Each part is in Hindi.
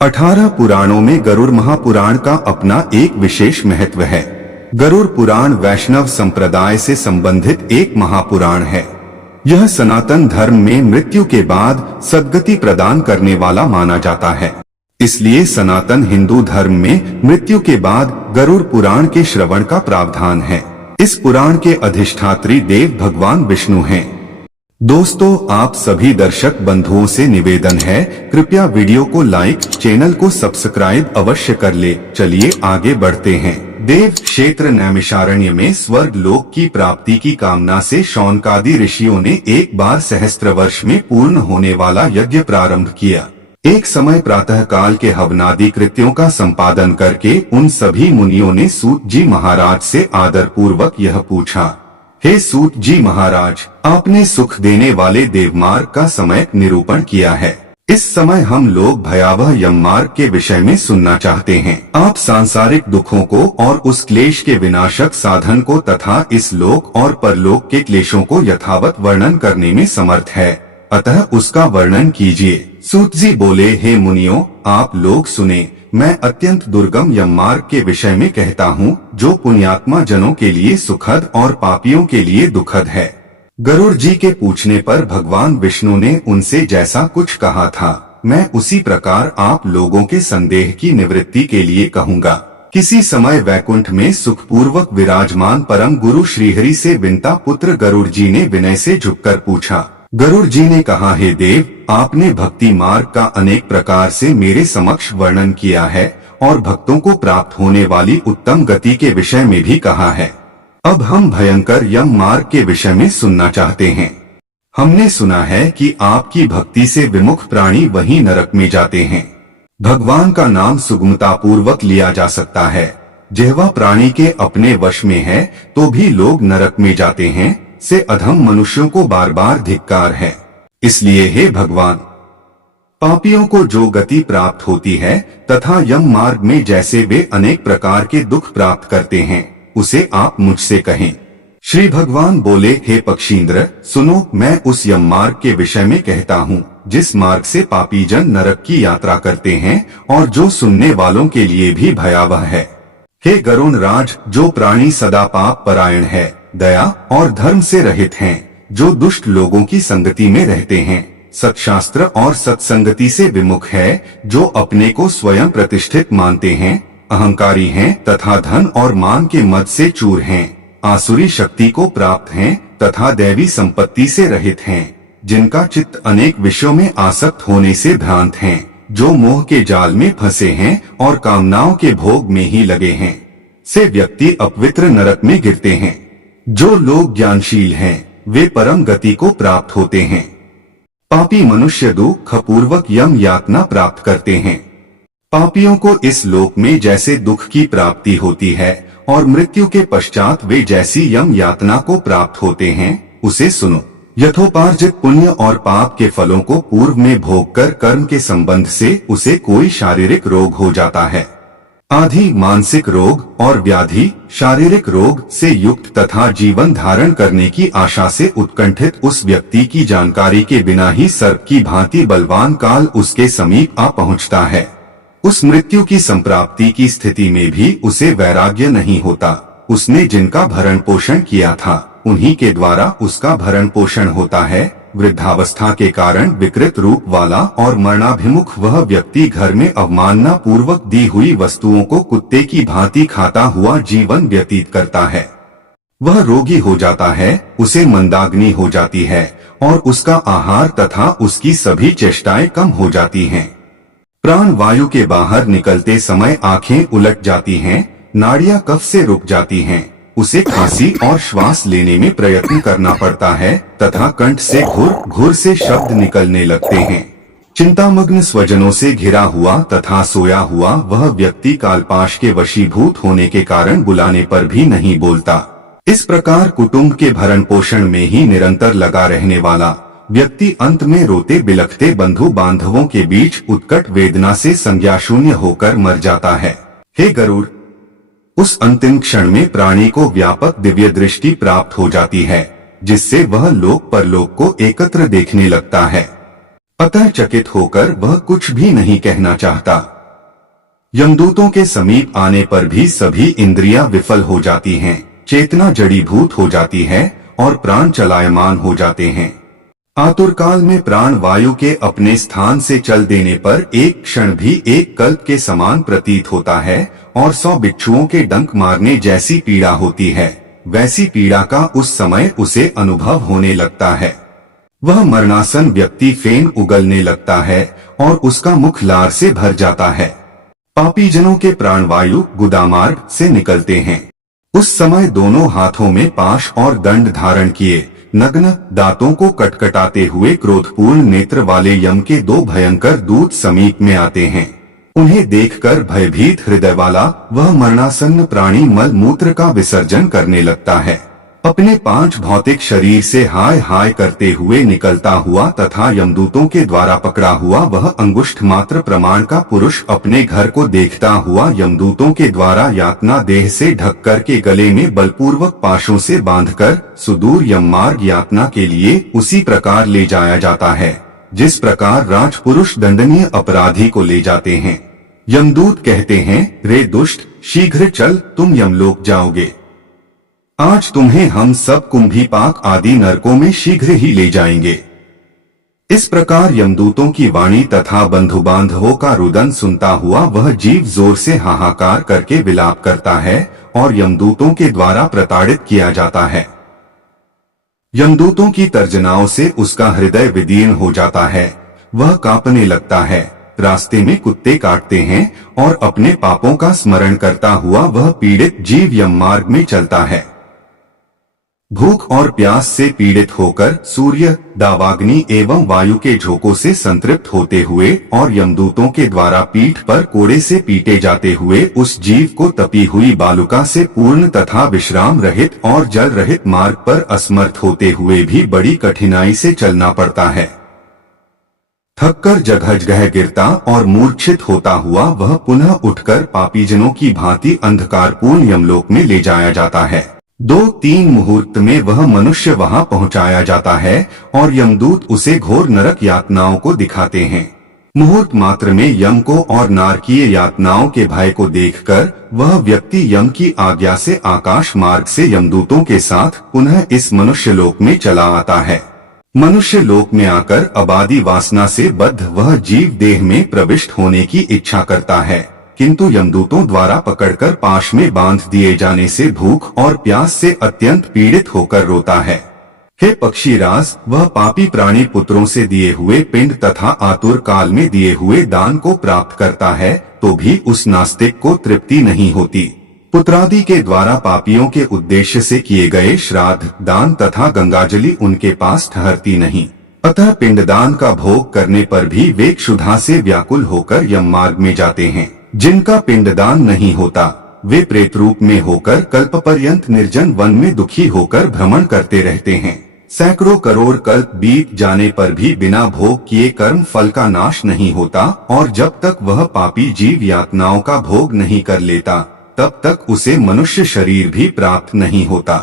18 पुराणों में गरुड़ महापुराण का अपना एक विशेष महत्व है। गरुड़ पुराण वैष्णव संप्रदाय से संबंधित एक महापुराण है। यह सनातन धर्म में मृत्यु के बाद सद्गति प्रदान करने वाला माना जाता है। इसलिए सनातन हिंदू धर्म में मृत्यु के बाद गरुड़ पुराण के श्रवण का प्रावधान है। इस पुराण के अधिष्ठात्री देव भगवान विष्णु हैं। दोस्तों, आप सभी दर्शक बंधुओं से निवेदन है, कृपया वीडियो को लाइक, चैनल को सब्सक्राइब अवश्य कर ले। चलिए आगे बढ़ते हैं। देव क्षेत्र नैमिषारण्य में स्वर्ग लोक की प्राप्ति की कामना से शौनकादि ऋषियों ने एक बार सहस्त्र वर्ष में पूर्ण होने वाला यज्ञ प्रारंभ किया। एक समय प्रातः काल के हवनादि कृत्यों का संपादन करके उन सभी मुनियों ने सूत जी महाराज से आदर पूर्वक यह पूछा, हे सूत जी महाराज, आपने सुख देने वाले देवमार्ग का समय निरूपण किया है। इस समय हम लोग भयावह यममार्ग के विषय में सुनना चाहते हैं। आप सांसारिक दुखों को और उस क्लेश के विनाशक साधन को तथा इस लोक और परलोक के क्लेशों को यथावत वर्णन करने में समर्थ है, अतः उसका वर्णन कीजिए। सूत जी बोले, हे मुनियों, आप लोग सुने। मैं अत्यंत दुर्गम यममार्ग के विषय में कहता हूँ, जो पुण्यात्मा जनों के लिए सुखद और पापियों के लिए दुखद है। गरुड़ जी के पूछने पर भगवान विष्णु ने उनसे जैसा कुछ कहा था, मैं उसी प्रकार आप लोगों के संदेह की निवृत्ति के लिए कहूँगा। किसी समय वैकुंठ में सुखपूर्वक विराजमान परम गुरु श्रीहरि से विंता पुत्र गरुड़ जी ने विनय से झुककर पूछा। गरुड़ जी ने कहा, हे देव, आपने भक्ति मार्ग का अनेक प्रकार से मेरे समक्ष वर्णन किया है और भक्तों को प्राप्त होने वाली उत्तम गति के विषय में भी कहा है। अब हम भयंकर यम मार्ग के विषय में सुनना चाहते हैं। हमने सुना है कि आपकी भक्ति से विमुख प्राणी वहीं नरक में जाते हैं। भगवान का नाम सुगमता पूर्वक लिया जा सकता है। जिह्वा प्राणी के अपने वश में है तो भी लोग नरक में जाते हैं, से अधम मनुष्यों को बार बार धिक्कार है। इसलिए हे भगवान, पापियों को जो गति प्राप्त होती है तथा यम मार्ग में जैसे वे अनेक प्रकार के दुख प्राप्त करते हैं, उसे आप मुझसे कहें। श्री भगवान बोले, हे पक्षींद्र, सुनो, मैं उस यम मार्ग के विषय में कहता हूँ, जिस मार्ग से पापी जन नरक की यात्रा करते हैं और जो सुनने वालों के लिए भी भयावह है। हे गरुण राज, जो प्राणी सदा पाप परायण है, दया और धर्म से रहित हैं, जो दुष्ट लोगों की संगति में रहते हैं, सत्शास्त्र और सत्संगति से विमुख है, जो अपने को स्वयं प्रतिष्ठित मानते हैं, अहंकारी हैं तथा धन और मान के मद से चूर हैं, आसुरी शक्ति को प्राप्त हैं तथा दैवी संपत्ति से रहित हैं, जिनका चित्त अनेक विषयों में आसक्त होने से भ्रांत हैं, जो मोह के जाल में फंसे हैं और कामनाओं के भोग में ही लगे हैं, से व्यक्ति अपवित्र नरक में गिरते हैं। जो लोग ज्ञानशील हैं, वे परम गति को प्राप्त होते हैं। पापी मनुष्य दुख पूर्वक यम यातना प्राप्त करते हैं। पापियों को इस लोक में जैसे दुख की प्राप्ति होती है और मृत्यु के पश्चात वे जैसी यम यातना को प्राप्त होते हैं, उसे सुनो। यथोपार्जित पुण्य और पाप के फलों को पूर्व में भोग कर कर्म के संबंध से उसे कोई शारीरिक रोग हो जाता है। आदि मानसिक रोग और व्याधि शारीरिक रोग से युक्त तथा जीवन धारण करने की आशा से उत्कंठित उस व्यक्ति की जानकारी के बिना ही सर्प की भांति बलवान काल उसके समीप आ पहुंचता है। उस मृत्यु की संप्राप्ति की स्थिति में भी उसे वैराग्य नहीं होता। उसने जिनका भरण पोषण किया था, उन्हीं के द्वारा उसका भरण पोषण होता है। वृद्धावस्था के कारण विकृत रूप वाला और मरणाभिमुख वह व्यक्ति घर में अवमानना पूर्वक दी हुई वस्तुओं को कुत्ते की भांति खाता हुआ जीवन व्यतीत करता है। वह रोगी हो जाता है, उसे मंदाग्नि हो जाती है और उसका आहार तथा उसकी सभी चेष्टाएं कम हो जाती हैं। प्राण वायु के बाहर निकलते समय आंखें उलट जाती हैं, नाड़ियां कफ से रुक जाती हैं, उसे खांसी और श्वास लेने में प्रयत्न करना पड़ता है तथा कंठ से घुर घुर से शब्द निकलने लगते हैं। चिंतामग्न स्वजनों से घिरा हुआ तथा सोया हुआ वह व्यक्ति कालपाश के वशीभूत होने के कारण बुलाने पर भी नहीं बोलता। इस प्रकार कुटुंब के भरण पोषण में ही निरंतर लगा रहने वाला व्यक्ति अंत में रोते बिलखते बंधु बांधवों के बीच उत्कट वेदना से संज्ञाशून्य होकर मर जाता है। हे गरुड़, उस अंतिम क्षण में प्राणी को व्यापक दिव्य दृष्टि प्राप्त हो जाती है, जिससे वह लोक परलोक को एकत्र देखने लगता है। अतः चकित होकर वह कुछ भी नहीं कहना चाहता। यमदूतों के समीप आने पर भी सभी इंद्रियां विफल हो जाती हैं, चेतना जड़ीभूत हो जाती है और प्राण चलायमान हो जाते हैं। आतुरकाल में प्राण वायु के अपने स्थान से चल देने पर एक क्षण भी एक कल्प के समान प्रतीत होता है और 100 बिच्छुओं के डंक मारने जैसी पीड़ा होती है। वैसी पीड़ा का उस समय उसे अनुभव होने लगता है। वह मरणासन व्यक्ति फेन उगलने लगता है और उसका मुख लार से भर जाता है। पापी जनों के प्राणवायु गुदामार्ग से निकलते हैं। उस समय दोनों हाथों में पाश और दंड धारण किए नग्न दांतों को कटकटाते हुए क्रोधपूर्ण नेत्र वाले यम के 2 भयंकर दूत समीप में आते हैं। उन्हें देखकर भयभीत हृदय वाला वह मरणासन्न प्राणी मल मूत्र का विसर्जन करने लगता है। अपने 5 भौतिक शरीर से हाय हाय करते हुए निकलता हुआ तथा यमदूतों के द्वारा पकड़ा हुआ वह अंगुष्ठ मात्र प्रमाण का पुरुष अपने घर को देखता हुआ यमदूतों के द्वारा यातना देह से ढक कर के गले में बलपूर्वक पाशों से बांधकर सुदूर यम मार्ग यातना के लिए उसी प्रकार ले जाया जाता है जिस प्रकार राजपुरुष दंडनीय अपराधी को ले जाते हैं। यमदूत कहते हैं, रे दुष्ट, शीघ्र चल, तुम यमलोक जाओगे। आज तुम्हें हम सब कुंभीपाक आदि नरकों में शीघ्र ही ले जाएंगे। इस प्रकार यमदूतों की वाणी तथा बंधु बांधवों का रुदन सुनता हुआ वह जीव जोर से हाहाकार करके विलाप करता है और यमदूतों के द्वारा प्रताड़ित किया जाता है। यमदूतों की तर्जनाओं से उसका हृदय विदीर्ण हो जाता है, वह कांपने लगता है। रास्ते में कुत्ते काटते हैं और अपने पापों का स्मरण करता हुआ वह पीड़ित जीव यम मार्ग में चलता है। भूख और प्यास से पीड़ित होकर सूर्य, दावाग्नि एवं वायु के झोंकों से संतृप्त होते हुए और यमदूतों के द्वारा पीठ पर कोड़े से पीटे जाते हुए उस जीव को तपी हुई बालुका से पूर्ण तथा विश्राम रहित और जल रहित मार्ग पर असमर्थ होते हुए भी बड़ी कठिनाई से चलना पड़ता है। थककर जगह गिरता और मूर्छित होता हुआ वह पुनः उठकर पापीजनों की भांति अंधकारपूर्ण यमलोक में ले जाया जाता है। 2-3 मुहूर्त में वह मनुष्य वहां पहुंचाया जाता है और यमदूत उसे घोर नरक यातनाओं को दिखाते हैं। मुहूर्त मात्र में यम को और नारकीय यातनाओं के भय को देखकर वह व्यक्ति यम की आज्ञा से आकाश मार्ग से यमदूतों के साथ पुनः इस मनुष्य लोक में चला आता है। मनुष्य लोक में आकर अबादी वासना से बद्ध वह जीव देह में प्रविष्ट होने की इच्छा करता है, किंतु यमदूतों द्वारा पकड़कर पाश में बांध दिए जाने से भूख और प्यास से अत्यंत पीड़ित होकर रोता है। हे पक्षीराज, वह पापी प्राणी पुत्रों से दिए हुए पिंड तथा आतुर काल में दिए हुए दान को प्राप्त करता है तो भी उस नास्तिक को तृप्ति नहीं होती। पुत्रादि के द्वारा पापियों के उद्देश्य से किए गए श्राद्ध, दान तथा गंगाजलि उनके पास ठहरती नहीं। अतः पिंडदान का भोग करने पर भी वे क्षुधा से व्याकुल होकर यम मार्ग में जाते हैं। जिनका पिंडदान नहीं होता वे प्रेत रूप में होकर कल्पपर्यंत निर्जन वन में दुखी होकर भ्रमण करते रहते हैं। सैकड़ों करोड़ कल्प बीत जाने पर भी बिना भोग किए कर्म फल का नाश नहीं होता और जब तक वह पापी जीव यातनाओं का भोग नहीं कर लेता तब तक उसे मनुष्य शरीर भी प्राप्त नहीं होता।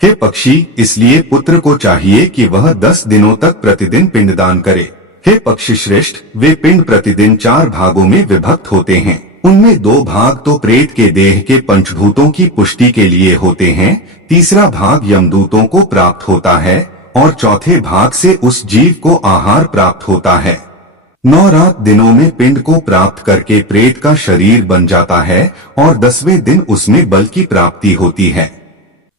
हे पक्षी, इसलिए पुत्र को चाहिए कि वह 10 दिनों तक प्रतिदिन पिंडदान करे। हे पक्षी श्रेष्ठ, वे पिंड प्रतिदिन 4 भागों में विभक्त होते हैं। उनमें 2 भाग तो प्रेत के देह के पंचभूतों की पुष्टि के लिए होते हैं, तीसरा भाग यमदूतों को प्राप्त होता है और चौथे भाग से उस जीव को आहार प्राप्त होता है। 9 रात दिनों में पिंड को प्राप्त करके प्रेत का शरीर बन जाता है और 10वें दिन उसमें बल की प्राप्ति होती है।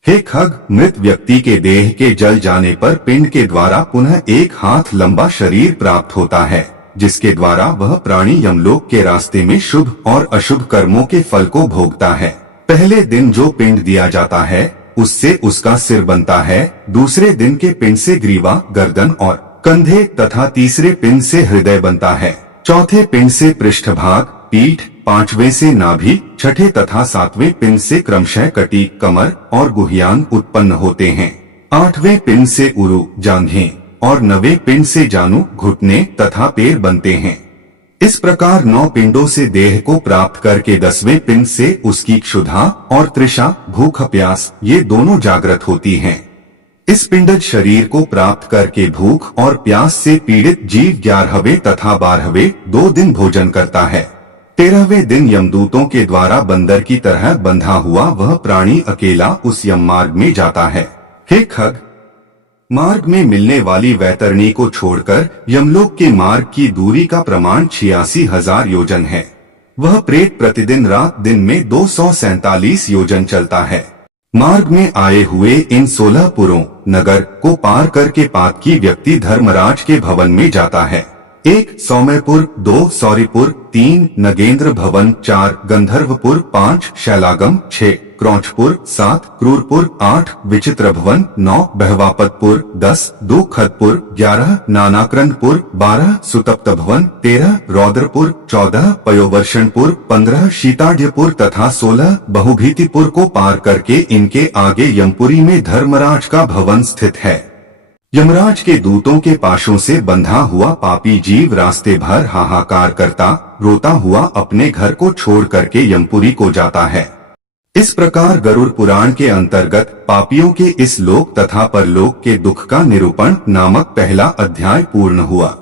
हे खग, मृत व्यक्ति के देह के जल जाने पर पिंड के द्वारा पुनः 1 हाथ लंबा शरीर प्राप्त होता है, जिसके द्वारा वह प्राणी यमलोक के रास्ते में शुभ और अशुभ कर्मों के फल को भोगता है। पहले दिन जो पिंड दिया जाता है उससे उसका सिर बनता है, दूसरे दिन के पिंड से ग्रीवा, गर्दन और कंधे तथा तीसरे पिंड से हृदय बनता है, चौथे पिंड से पृष्ठभाग, पीठ, 5वें से नाभि, छठे तथा 7वें पिंड से क्रमशः कटी, कमर और गुहियांग उत्पन्न होते हैं, 8वें पिंड से उरु, जांघें और 9वें पिंड से जानु, घुटने तथा पैर बनते हैं। इस प्रकार 9 पिंडों से देह को प्राप्त करके 10वें पिंड से उसकी क्षुधा और तृषा, भूख प्यास ये दोनों जागृत होती हैं। इस पिंडज शरीर को प्राप्त करके भूख और प्यास से पीड़ित जीव 11वें तथा 12वें 2 दिन भोजन करता है। 13वें दिन यमदूतों के द्वारा बंदर की तरह बंधा हुआ वह प्राणी अकेला उस यम मार्ग में जाता है। हे खग, मार्ग में मिलने वाली वैतरणी को छोड़कर यमलोक के मार्ग की दूरी का प्रमाण 86,000 योजन है। वह प्रेत प्रतिदिन रात दिन में 247 योजन चलता है। मार्ग में आए हुए इन 16 पुरों नगर को पार करके पातकी व्यक्ति धर्मराज के भवन में जाता है। 1 सौम्यपुर, 2 सौरीपुर, 3 नगेंद्र भवन, 4 गंधर्वपुर, 5 शैलागम, 6 क्रौचपुर, 7 क्रूरपुर, 8 विचित्र भवन, 9 बहवापतपुर, 10 दुखदपुर, 11 नानाक्रंदपुर, 12 सुतप्त भवन, 13 रौद्रपुर, 14 पयोवर्षणपुर, 15 शीताढ्यपुर तथा 16 बहुभीतिपुर को पार करके इनके आगे यमपुरी में धर्मराज का भवन स्थित है। यमराज के दूतों के पाशों से बंधा हुआ पापी जीव रास्ते भर हाहाकार करता रोता हुआ अपने घर को छोड़ करके यमपुरी को जाता है। इस प्रकार गरुड़ पुराण के अंतर्गत पापियों के इस लोक तथा परलोक के दुख का निरूपण नामक पहला अध्याय पूर्ण हुआ।